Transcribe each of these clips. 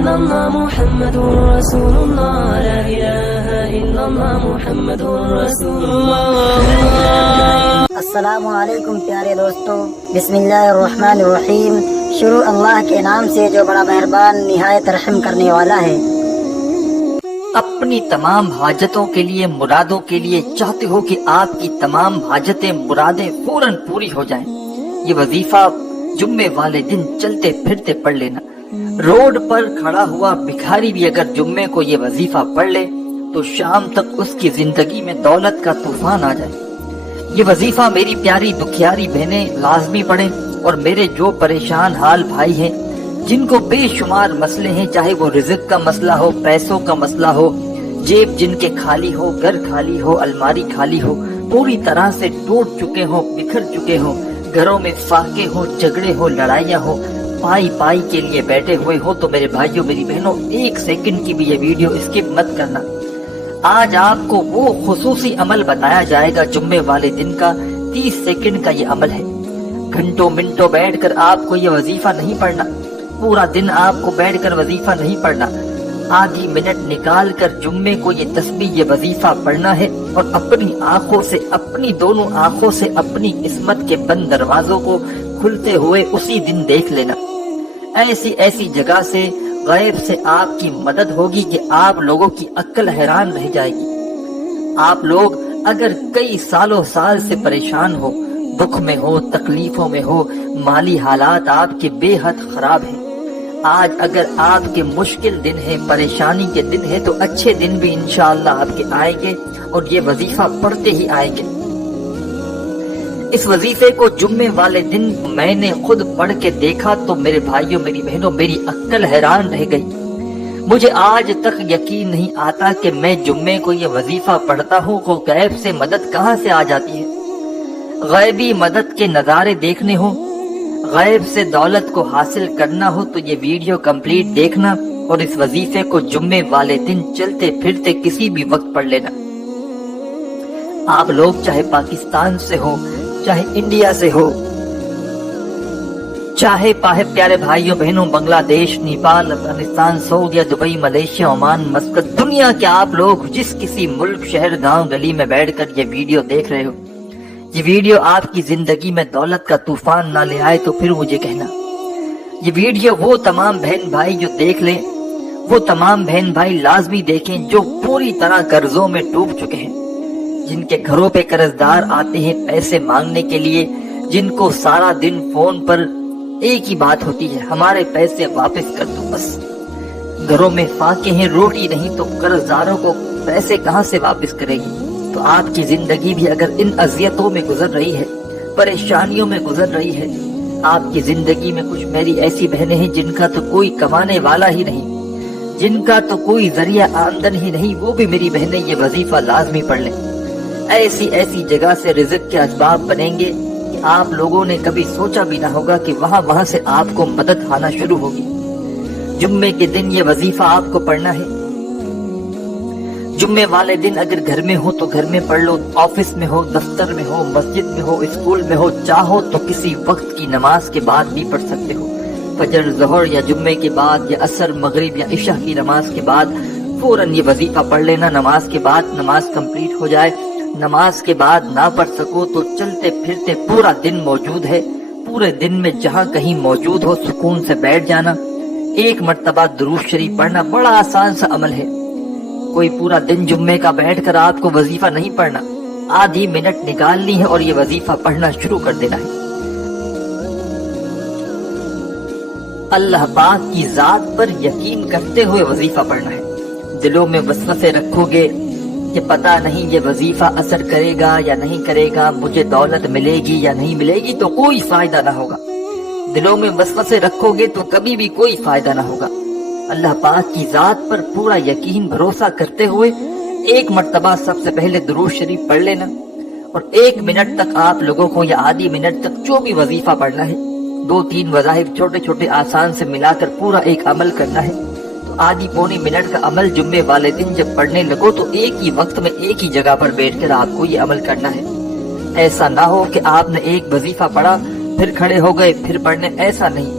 إلا الله محمد رسول الله لا إله إلا الله محمد رسول الله. السلام علیکم پیارے دوستو، بسم اللہ الرحمن الرحیم. شروع اللہ کے نام سے جو بڑا مہربان نہایت رحم کرنے والا ہے. اپنی تمام حاجتوں کے لیے، مرادوں کے لیے چاہتے ہو کہ آپ کی تمام حاجتیں، مرادیں فوراً پوری ہو جائیں، یہ وظیفہ جمعے والے دن چلتے پھرتے پڑھ لینا. روڈ پر کھڑا ہوا بھکاری بھی اگر جمعے کو یہ وظیفہ پڑھ لے تو شام تک اس کی زندگی میں دولت کا طوفان آ جائے. یہ وظیفہ میری پیاری دکھیاری بہنیں لازمی پڑھیں، اور میرے جو پریشان حال بھائی ہیں جن کو بے شمار مسئلے ہیں، چاہے وہ رزق کا مسئلہ ہو، پیسوں کا مسئلہ ہو، جیب جن کے خالی ہو، گھر خالی ہو، الماری خالی ہو، پوری طرح سے ٹوٹ چکے ہوں، بکھر چکے ہوں، گھروں میں فاقے ہو، جھگڑے ہو، لڑائیاں ہو، پائی پائی کے لیے بیٹھے ہوئے ہو، تو میرے بھائیوں میری بہنوں ایک سیکنڈ کی بھی یہ ویڈیو اسکپ مت کرنا. آج آپ کو وہ خصوصی عمل بتایا جائے گا جمعے والے دن کا. 30 سیکنڈ کا یہ عمل ہے. گھنٹوں منٹوں بیٹھ کر آپ کو یہ وظیفہ نہیں پڑھنا، پورا دن آپ کو بیٹھ کر وظیفہ نہیں پڑھنا. آدھی منٹ نکال کر جمعے کو یہ تسبیح، یہ وظیفہ پڑھنا ہے، اور اپنی آنکھوں سے، اپنی دونوں آنکھوں سے اپنی قسمت کے بند دروازوں کو کھلتے ہوئے اسی دن دیکھ لینا. ایسی ایسی جگہ سے، غیب سے آپ کی مدد ہوگی کہ آپ لوگوں کی عقل حیران رہ جائے گی. آپ لوگ اگر کئی سالوں سال سے پریشان ہو، دکھ میں ہو، تکلیفوں میں ہو، مالی حالات آپ کے بے حد خراب ہیں، آج اگر آپ کے مشکل دن ہیں، پریشانی کے دن ہیں، تو اچھے دن بھی انشاءاللہ آپ کے آئیں گے، اور یہ وظیفہ پڑھتے ہی آئیں گے. اس وظیفے کو جمعے والے دن میں نے خود پڑھ کے دیکھا تو میرے بھائیوں میری بہنوں میری عقل حیران رہ گئی. مجھے آج تک یقین نہیں آتا کہ میں جمعے کو یہ وظیفہ پڑھتا ہوں تو غیب سے مدد کہاں سے آ جاتی ہے. غیبی مدد کے نظارے دیکھنے ہو، غیب سے دولت کو حاصل کرنا ہو تو یہ ویڈیو کمپلیٹ دیکھنا، اور اس وظیفے کو جمعے والے دن چلتے پھرتے کسی بھی وقت پڑھ لینا. آپ لوگ چاہے پاکستان سے ہو، چاہے انڈیا سے ہو، چاہے پیارے بھائیوں بہنوں بنگلہ دیش، نیپال، افغانستان، سعودیہ، دبئی، ملیشیا، عمان، مسقط، دنیا کے آپ لوگ جس کسی ملک، شہر، گاؤں، گلی میں بیٹھ کر یہ ویڈیو دیکھ رہے ہو، یہ ویڈیو آپ کی زندگی میں دولت کا طوفان نہ لے آئے تو پھر مجھے کہنا. یہ ویڈیو وہ تمام بہن بھائی جو دیکھ لیں، وہ تمام بہن بھائی لازمی دیکھیں جو پوری طرح قرضوں میں ڈوب چکے ہیں، جن کے گھروں پہ قرضدار آتے ہیں پیسے مانگنے کے لیے، جن کو سارا دن فون پر ایک ہی بات ہوتی ہے، ہمارے پیسے واپس کر دو. بس گھروں میں فاقے ہیں، روٹی نہیں تو قرضداروں کو پیسے کہاں سے واپس کرے گی. تو آپ کی زندگی بھی اگر ان اذیتوں میں گزر رہی ہے، پریشانیوں میں گزر رہی ہے، آپ کی زندگی میں کچھ میری ایسی بہنیں ہیں جن کا تو کوئی کمانے والا ہی نہیں، جن کا تو کوئی ذریعہ آمدن ہی نہیں، وہ بھی میری بہنیں یہ وظیفہ لازمی پڑھ لیں. ایسی ایسی جگہ سے رزق کے اسباب بنیں گے کہ آپ لوگوں نے کبھی سوچا بھی نہ ہوگا کہ وہاں سے آپ کو مدد آنا شروع ہوگی. جمعے کے دن یہ وظیفہ آپ کو پڑھنا ہے. جمعے والے دن اگر گھر میں ہو تو گھر میں پڑھ لو، آفس میں ہو، دفتر میں ہو، مسجد میں ہو، اسکول میں ہو، چاہو تو کسی وقت کی نماز کے بعد بھی پڑھ سکتے ہو. فجر، ظہر یا جمعے کے بعد یا عصر، مغرب یا عشاء کی نماز کے بعد فوراً یہ وظیفہ پڑھ لینا. نماز کے بعد نماز کمپلیٹ ہو جائے، نماز کے بعد نہ پڑھ سکو تو چلتے پھرتے پورا دن موجود ہے، پورے دن میں جہاں کہیں موجود ہو سکون سے بیٹھ جانا. ایک مرتبہ درود شریف پڑھنا بڑا آسان سا عمل ہے. کوئی پورا دن جمعے کا بیٹھ کر آپ کو وظیفہ نہیں پڑھنا، آدھی منٹ نکالنی ہے اور یہ وظیفہ پڑھنا شروع کر دینا ہے. اللہ پاک کی ذات پر یقین کرتے ہوئے وظیفہ پڑھنا ہے. دلوں میں وسوسے رکھو گے کہ پتہ نہیں یہ وظیفہ اثر کرے گا یا نہیں کرے گا، مجھے دولت ملے گی یا نہیں ملے گی، تو کوئی فائدہ نہ ہوگا. دلوں میں وسوسے رکھو گے تو کبھی بھی کوئی فائدہ نہ ہوگا. اللہ پاک کی ذات پر پورا یقین بھروسہ کرتے ہوئے ایک مرتبہ سب سے پہلے درود شریف پڑھ لینا، اور 1 منٹ تک آپ لوگوں کو یا آدھی منٹ تک جو بھی وظیفہ پڑھنا ہے، 2-3 وظائف چھوٹے چھوٹے آسان سے ملا کر پورا ایک عمل کرنا ہے. تو آدھی پونی منٹ کا عمل جمعے والے دن جب پڑھنے لگو تو ایک ہی وقت میں ایک ہی جگہ پر بیٹھ کر آپ کو یہ عمل کرنا ہے. ایسا نہ ہو کہ آپ نے ایک وظیفہ پڑھا پھر کھڑے ہو گئے پھر پڑھنے، ایسا نہیں.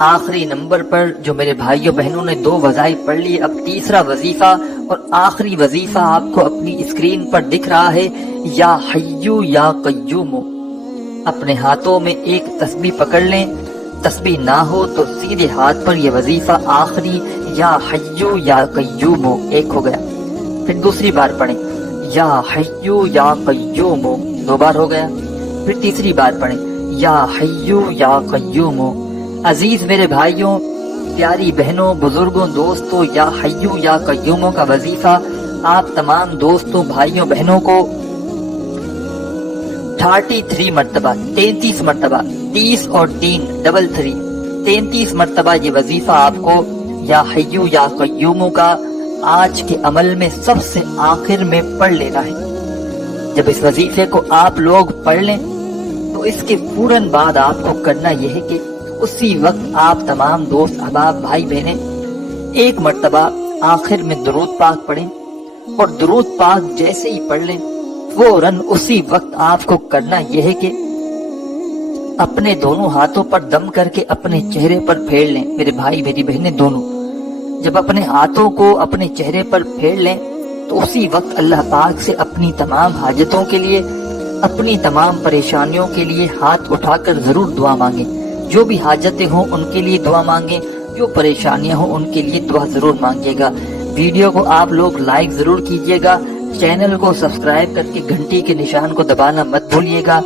آخری نمبر پر جو میرے بھائیوں بہنوں نے 2 وظائف پڑھ لی، اب تیسرا وظیفہ اور آخری وظیفہ آپ کو اپنی اسکرین پر دکھ رہا ہے، یا حیو یا قیوم۔ اپنے ہاتھوں میں ایک تسبیح پکڑ لیں، تسبیح نہ ہو تو سیدھے ہاتھ پر یہ وظیفہ آخری یا حیو یا قیوم ایک ہو گیا۔ پھر دوسری بار پڑھیں یا حیو یا قیوم، 2 بار ہو گیا۔ پھر تیسری بار پڑھیں یا حیو یا قیوم۔ عزیز میرے بھائیوں، پیاری بہنوں، بزرگوں، دوستوں، یا حیو یا قیوم کا وظیفہ آپ تمام دوستوں، بھائیوں، بہنوں کو 33 مرتبہ 33 مرتبہ 30 اور 3 33 33 مرتبہ یہ وظیفہ آپ کو یا حیو یا قیوم کا آج کے عمل میں سب سے آخر میں پڑھ لینا ہے۔ جب اس وظیفے کو آپ لوگ پڑھ لیں تو اس کے فوراً بعد آپ کو کرنا یہ ہے کہ اسی وقت آپ تمام دوست احباب بھائی بہنیں ایک مرتبہ آخر میں درود پاک پڑھیں، اور درود پاک جیسے ہی پڑھ لیں فوراً اسی وقت آپ کو کرنا یہ ہے کہ اپنے دونوں ہاتھوں پر دم کر کے اپنے چہرے پر پھیر لیں۔ میرے بھائی میری بہنیں دونوں جب اپنے ہاتھوں کو اپنے چہرے پر پھیر لیں تو اسی وقت اللہ پاک سے اپنی تمام حاجتوں کے لیے، اپنی تمام پریشانیوں کے لیے ہاتھ اٹھا کر ضرور دعا مانگیں۔ جو بھی حاجتیں ہوں ان کے لیے دعا مانگیں، جو پریشانیاں ہوں ان کے لیے دعا ضرور مانگیے گا۔ ویڈیو کو آپ لوگ لائک ضرور کیجیے گا، چینل کو سبسکرائب کر کے گھنٹی کے نشان کو دبانا مت بھولیے گا۔